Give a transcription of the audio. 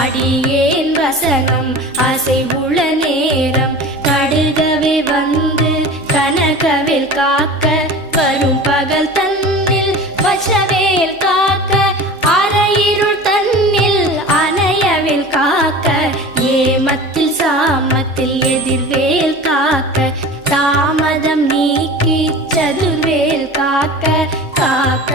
அடியேன் வசனம் அசைவுள நேரம் கடுகவே வந்து கனகவேல் காக்க வரும் பகல் தன்னில் வச்சவேல் காக்க அரையிருள் தன்னில் அணையவேல் காக்க ஏமத்தில் சாமத்தில் எதிர்வேல் காக்க தாமதம் நீக்கி சதுர்வேல் காக்க காக்க